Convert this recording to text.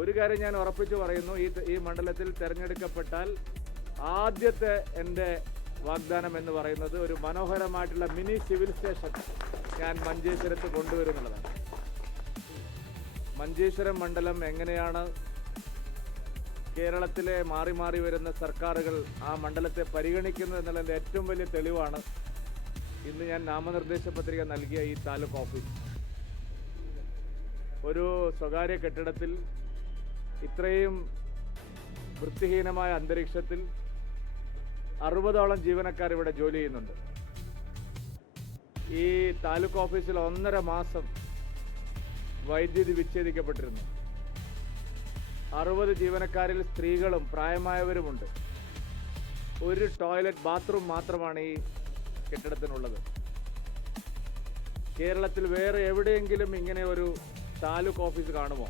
ഒരു കാര്യം ഞാൻ ഉറപ്പിച്ചു പറയുന്നു, ഈ മണ്ഡലത്തിൽ തിരഞ്ഞെടുക്കപ്പെട്ടാൽ ആദ്യത്തെ എൻ്റെ വാഗ്ദാനം എന്ന് പറയുന്നത് ഒരു മനോഹരമായിട്ടുള്ള മിനി സിവിൽ സ്റ്റേഷൻ ഞാൻ മഞ്ചേശ്വരത്ത് കൊണ്ടുവരുന്നുള്ളതാണ്. മഞ്ചേശ്വരം മണ്ഡലം എങ്ങനെയാണ് കേരളത്തിലെ മാറി മാറി വരുന്ന സർക്കാരുകൾ ആ മണ്ഡലത്തെ പരിഗണിക്കുന്നത് എന്നുള്ളതിൻ്റെ ഏറ്റവും വലിയ തെളിവാണ് ഇന്ന് ഞാൻ നാമനിർദ്ദേശ പത്രിക നൽകിയ ഈ താലൂക്ക് ഓഫീസ്. ഒരു സ്വകാര്യ കെട്ടിടത്തിൽ ഇത്രയും വൃത്തിഹീനമായ അന്തരീക്ഷത്തിൽ 60ഓളം ജീവനക്കാർ ഇവിടെ ജോലി ചെയ്യുന്നുണ്ട്. ഈ താലൂക്ക് ഓഫീസിൽ 1.5 മാസം വൈദ്യുതി വിച്ഛേദിക്കപ്പെട്ടിരുന്നു. 60 ജീവനക്കാരിൽ സ്ത്രീകളും പ്രായമായവരുമുണ്ട്. ഒരു ടോയ്ലറ്റ് ബാത്റൂം മാത്രമാണ് ഈ കെട്ടിടത്തിനുള്ളത്. കേരളത്തിൽ വേറെ എവിടെയെങ്കിലും ഇങ്ങനെ ഒരു താലൂക്ക് ഓഫീസ് കാണുമോ?